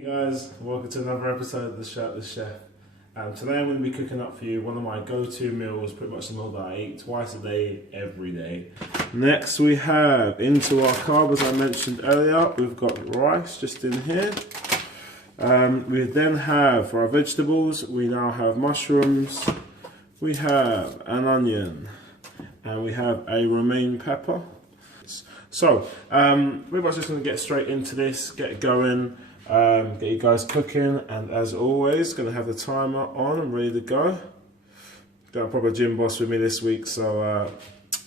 Hey guys, welcome to another episode of the Shirtless Chef. Today I'm going to be cooking up for you one of my go-to meals, pretty much the meal that I eat twice a day, every day. Next we have, into our carb as I mentioned earlier, we've got rice just in here. We then have, for our vegetables, we now have mushrooms, we have an onion, and we have a romaine pepper. So, we're just going to get straight into this, get going. Get you guys cooking, and as always, gonna have the timer on and ready to go. Got a proper gym boss with me this week, so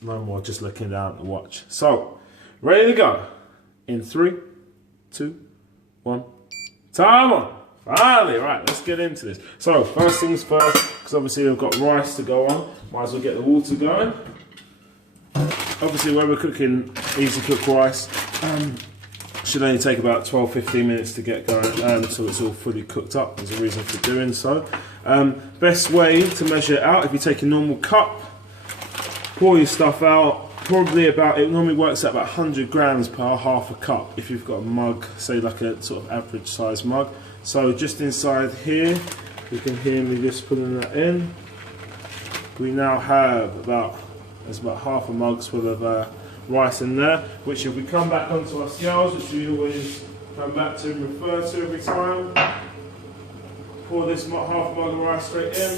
no more just looking down at the watch. So, ready to go. In 3, 2, 1. Time on. Finally, right, let's get into this. So, first things first, because obviously we've got rice to go on. Might as well get the water going. Obviously, when we're cooking easy cook rice, should only take about 12-15 minutes to get going, so it's all fully cooked up. There's a reason for doing so. Best way to measure it out, if you take a normal cup, pour your stuff out, probably about, it normally works at about 100 grams per half a cup if you've got a mug, say like a sort of average size mug. So just inside here, you can hear me just putting that in. We now have there's about half a mug's full of rice in there, which if we come back onto our scales, which we always come back to and refer to every time, pour this half mug of rice straight in,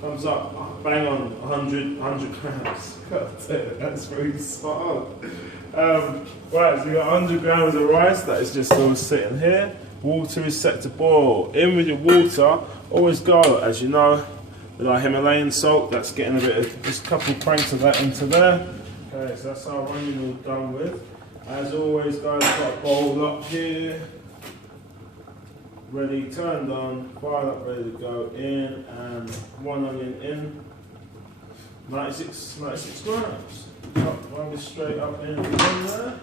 comes up bang on 100 grams. God damn, that's very spot on. Right, so you've got 100 grams of rice that is just all sitting here. Water is set to boil. In with your water, always go, as you know, with our Himalayan salt, that's getting a bit of, just a couple cranks of that into there. Okay, so that's our onion all done with. As always, guys, got a bowl up here. Ready, turned on, fired up, ready to go in, and one onion in. 96 grams. Run this straight up in there.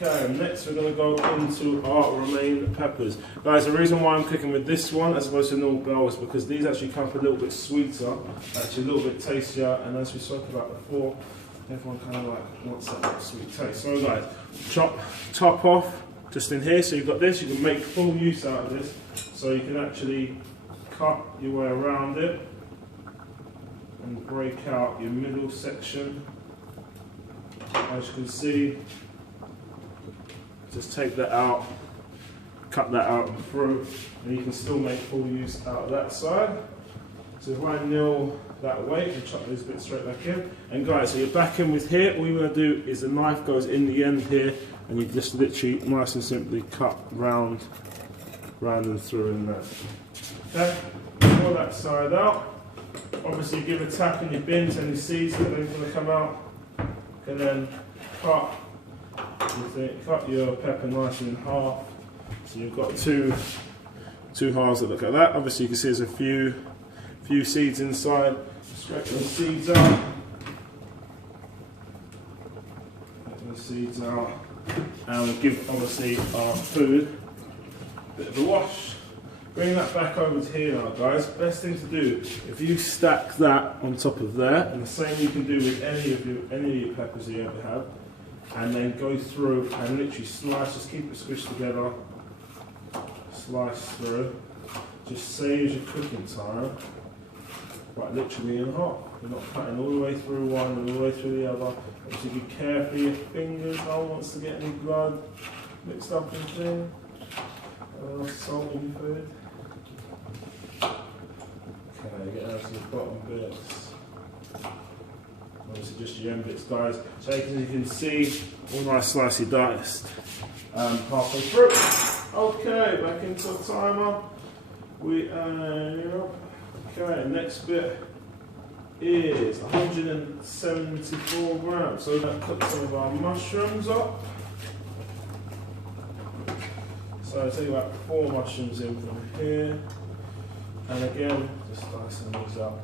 Okay, next we're going to go into our romaine peppers. Guys, the reason why I'm cooking with this one as opposed to normal bell is because these actually come up a little bit sweeter, actually a little bit tastier, and as we spoke about before, everyone kind of like wants that sweet taste. So guys, chop top off just in here. So you've got this, you can make full use out of this. So you can actually cut your way around it and break out your middle section. As you can see, just take that out, cut that out and through, and you can still make full use out of that side. So if I nil that weight and chuck these bits straight back in. And guys, so you're back in with here, all you're going to do is the knife goes in the end here, and you just literally nice and simply cut round and through in there. Okay, pull that side out. Obviously give a tap in your bins, any seeds that are going to come out. And then cut your pepper nicely in half. So you've got two halves that look like that. Obviously you can see there's a few seeds inside. Scrape those seeds out. Get those seeds out. And we'll give obviously our food a bit of a wash. Bring that back over to here now, guys. Best thing to do, if you stack that on top of there, and the same you can do with any of your peppers that you ever have, and then go through and literally slice, just keep it squished together, slice through, just saves your cooking time, quite literally in half. You're not cutting all the way through one and all the way through the other. Obviously be careful your fingers, no one wants to get any blood mixed up in things. Salt in your food. Okay, get down to the bottom bits. Obviously just your end bits, guys. So as you can see, all nice slicey diced halfway through. Okay, back into the timer. Okay, next bit is 174 grams. So we're going to cook some of our mushrooms up. So I'll take about 4 mushrooms in from here. And again, just slicing these up.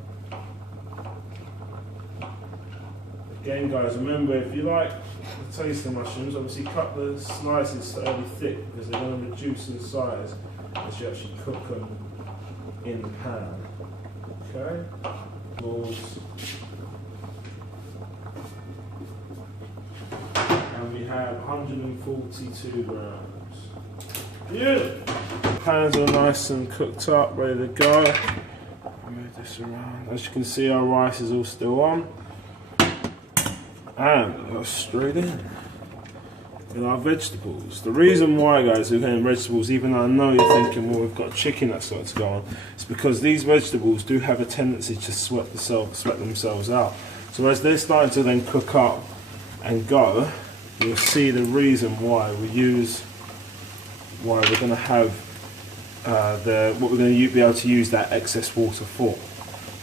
Again guys, remember if you like the taste of mushrooms, obviously cut the slices fairly thick because they're going to reduce in size as you actually cook them in the pan. Okay? Balls. And we have 142 grams. Beautiful. Pans are nice and cooked up, ready to go. Move this around. As you can see, our rice is all still on. And we go straight in with our vegetables. The reason why, guys, we're getting vegetables, even though I know you're thinking, well, we've got chicken that's got to go on, it's because these vegetables do have a tendency to sweat themselves out. So as they're starting to then cook up and go, you'll see the reason why we're going to have what we're going to be able to use that excess water for.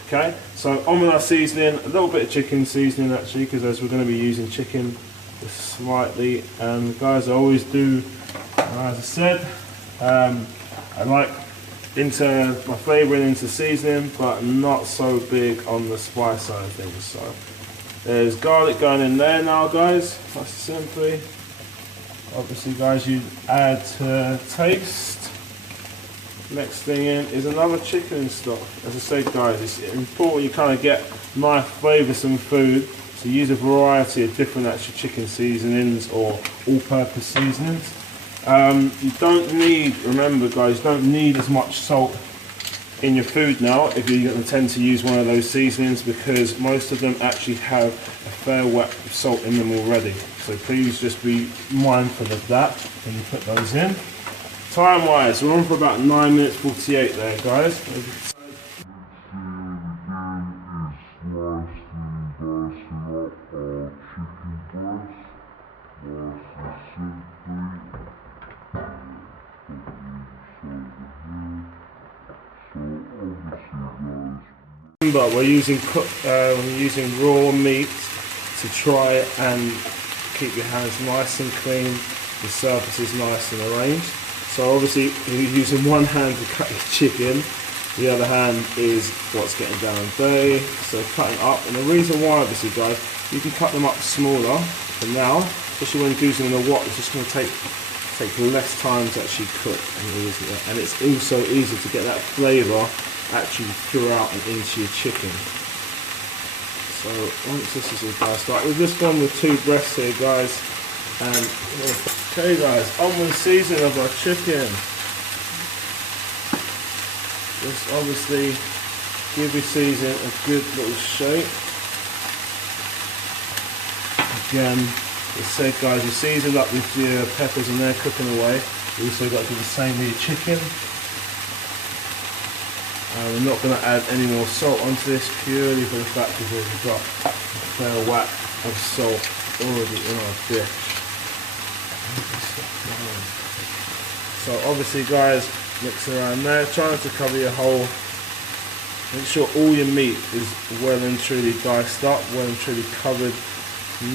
Okay, so on with our seasoning, a little bit of chicken seasoning actually, because as we're going to be using chicken just slightly. And guys, I always do, as I said, I like my flavouring into seasoning, but not so big on the spice side of things. So there's garlic going in there now, guys. That's simply, obviously, guys, you add to taste. Next thing in is another chicken stock. As I said, guys, it's important you kind of get nice flavoursome food. So use a variety of different actual chicken seasonings or all-purpose seasonings. You don't need, remember guys, you don't need as much salt in your food now if you're going to tend to use one of those seasonings, because most of them actually have a fair whack of salt in them already. So please just be mindful of that when you put those in. Time wise, we're on for about 9 minutes 48 there, guys. Remember, we're using raw meat to try and keep your hands nice and clean, the surfaces nice and arranged. So obviously you're using one hand to cut your chicken, the other hand is what's getting down dirty, so cutting up. And the reason why, obviously guys, you can cut them up smaller for now, especially when using in a wok. It's just going to take less time to actually cook, and it's also easier to get that flavour actually throughout and into your chicken. So once this is all diced up, we've just gone with 2 breasts here, guys. And okay guys, on with the seasoning of our chicken. Just obviously give your seasoning a good little shake. Again, as I said guys, you season up with your peppers and they're cooking away. You also got to do the same with your chicken. We're not going to add any more salt onto this, purely for the fact that we've got a fair whack of salt already in our dish. So obviously guys, mix around there, try not to cover your whole, make sure all your meat is well and truly diced up, well and truly covered,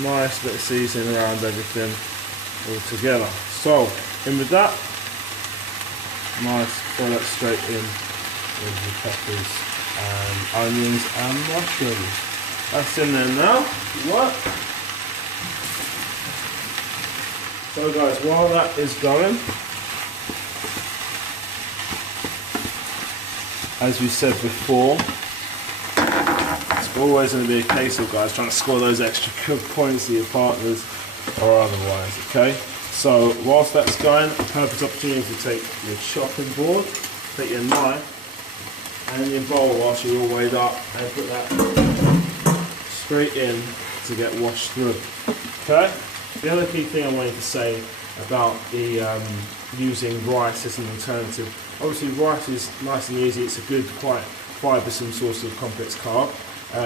nice bit of seasoning around everything all together. So in with that, nice, throw that straight in with the peppers and onions and mushrooms. That's in there now. What? So guys, while that is going, as we said before, it's always going to be a case of guys trying to score those extra good points to your partners or otherwise, okay? So whilst that's going, a perfect opportunity to take your chopping board, take your knife and your bowl whilst you're all weighed up and put that straight in to get washed through, okay? The other key thing I wanted to say about the using rice as an alternative, obviously rice is nice and easy, it's a good, quite fibersome source of complex carb.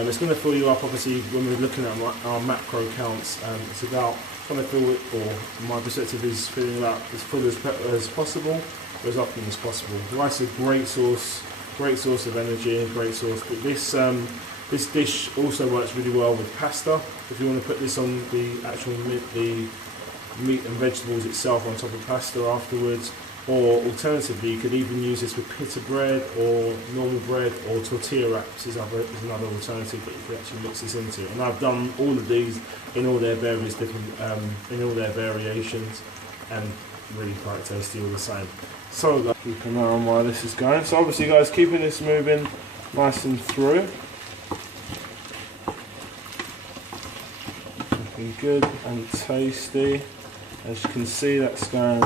It's going to fill you up, obviously, when we're looking at our macro counts. It's about trying to fill it, or my perspective is filling it up as full as possible, or as often as possible. Rice is a great source of energy and great source, but this dish also works really well with pasta. If you want to put this on the actual meat and vegetables itself on top of pasta afterwards, or alternatively you could even use this with pita bread or normal bread, or tortilla wraps is another alternative that you could actually mix this into. And I've done all of these in all their various different in all their variations, and really quite tasty all the same. So guys, keep an eye on while this is going. So obviously guys, keeping this moving nice and through. Looking good and tasty. As you can see, that's going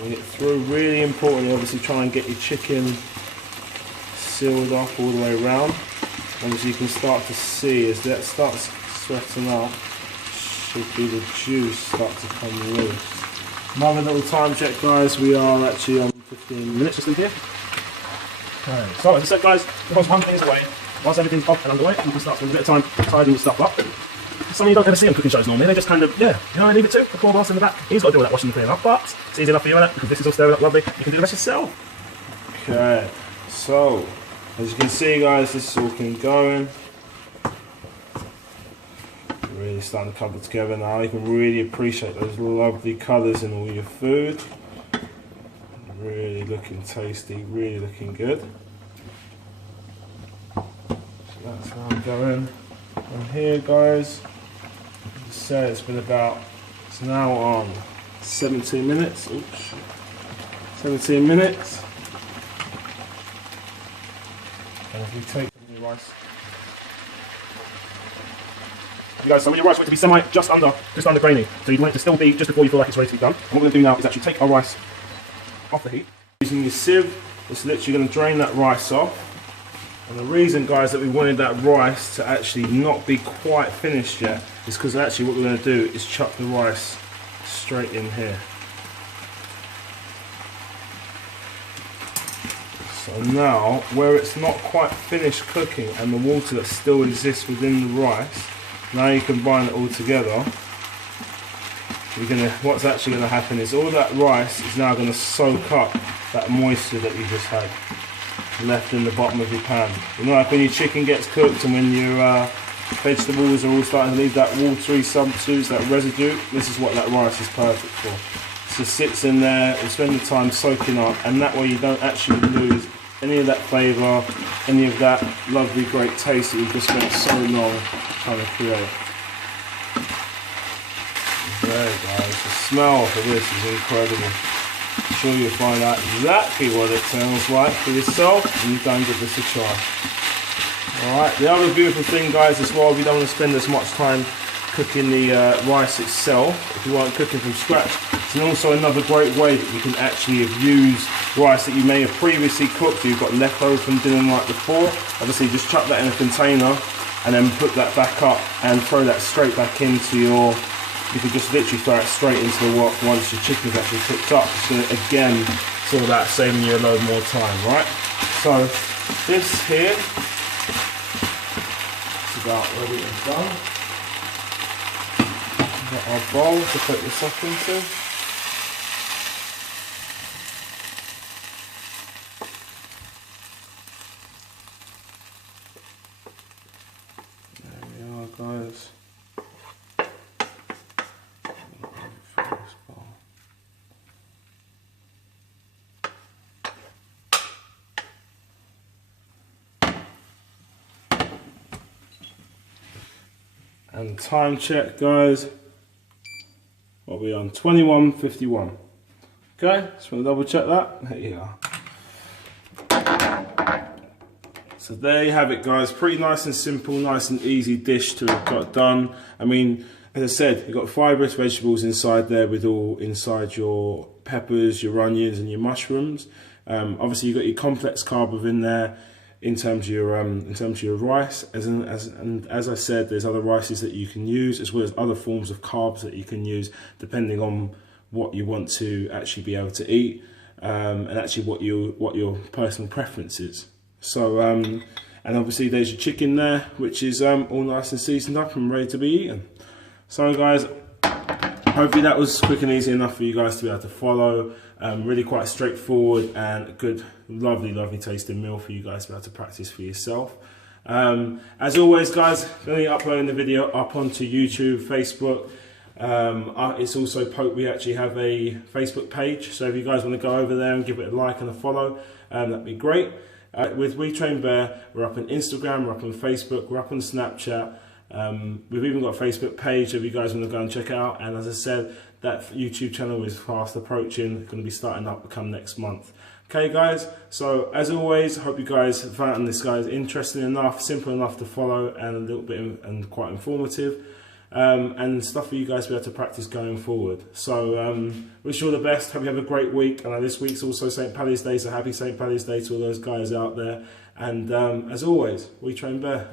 Bring it through. Really important, obviously try and get your chicken sealed off all the way around. Obviously you can start to see as that starts sweating up, should be the juice start to come loose. Another little time check, guys, we are actually on 15 minutes just in here. Okay, so as I said, guys, once one thing is away, once everything's off and underway, you can start spending a bit of time tidying stuff up. Something you don't ever see on cooking shows normally, they just kind of, yeah, you know, leave it to the poor boss in the back. He's got to do all that washing and cleaning up, but it's easy enough for you, innit? Because this is all stirring up lovely, you can do the rest yourself. Okay, so, as you can see, guys, this is all going. Really starting to come together now. You can really appreciate those lovely colours in all your food. Really looking tasty, really looking good. So that's how I'm going. And here, guys, as I said, it's now on 17 minutes. Oops. 17 minutes. And if we take the rice. You guys, so when your rice wants to be just under grainy, so you want it to still be just before you feel like it's ready to be done. And what we're going to do now is actually take our rice off the heat. Using your sieve, it's literally going to drain that rice off. And the reason, guys, that we wanted that rice to actually not be quite finished yet is because actually what we're going to do is chuck the rice straight in here. So now, where it's not quite finished cooking and the water that still exists within the rice, now you combine it all together. What's actually going to happen is all that rice is now going to soak up that moisture that you just had left in the bottom of your pan. You know, like when your chicken gets cooked and when your vegetables are all starting to leave that watery substance, that residue, this is what that rice is perfect for. It just sits in there and spend the time soaking up, and that way you don't actually lose any of that flavour, any of that lovely great taste that you've just spent so long trying to create. There guys, the smell for this is incredible. I'm sure you'll find out exactly what it sounds like for yourself and you go and give this a try. Alright, the other beautiful thing, guys, as well, if you don't want to spend as much time cooking the rice itself, if you weren't cooking from scratch, it's also another great way that you can actually use rice that you may have previously cooked, you've got leftover from dinner night before. Obviously just chuck that in a container and then put that back up and throw that straight back into your, you can just literally throw it straight into the wok once your chicken's actually cooked up. It's going to again sort that, saving you a load more time, right? So this here is about ready and done. We've got our bowl to put this up into. There we are, guys. And time check, guys. What are we on? 21:51. Okay, just want to double check that. There you are. So there you have it, guys. Pretty nice and simple, nice and easy dish to have got done. I mean, as I said, you've got fibrous vegetables inside there with all inside your peppers, your onions and your mushrooms. Obviously you've got your complex carb within there in terms of your rice. And as I said, there's other rices that you can use, as well as other forms of carbs that you can use depending on what you want to actually be able to eat, and actually what your personal preference is. So and obviously there's your chicken there, which is all nice and seasoned up and ready to be eaten. So guys, hopefully that was quick and easy enough for you guys to be able to follow. Really quite straightforward and a good, lovely tasting meal for you guys to be able to practice for yourself. As always, guys, I'm going to be uploading the video up onto YouTube, Facebook. It's also we actually have a Facebook page, so if you guys want to go over there and give it a like and a follow, that'd be great. With We Train Bear, we're up on Instagram, we're up on Facebook, we're up on Snapchat. We've even got a Facebook page if you guys want to go and check it out. And as I said, that YouTube channel is fast approaching, going to be starting up come next month. Okay guys, so as always, hope you guys have found this guys interesting enough, simple enough to follow, and a little bit and quite informative. and stuff for you guys to be able to practice going forward. So wish you all the best. Hope you have a great week. And this week's also St. Paddy's Day, so happy St. Paddy's Day to all those guys out there. And as always, we train bear.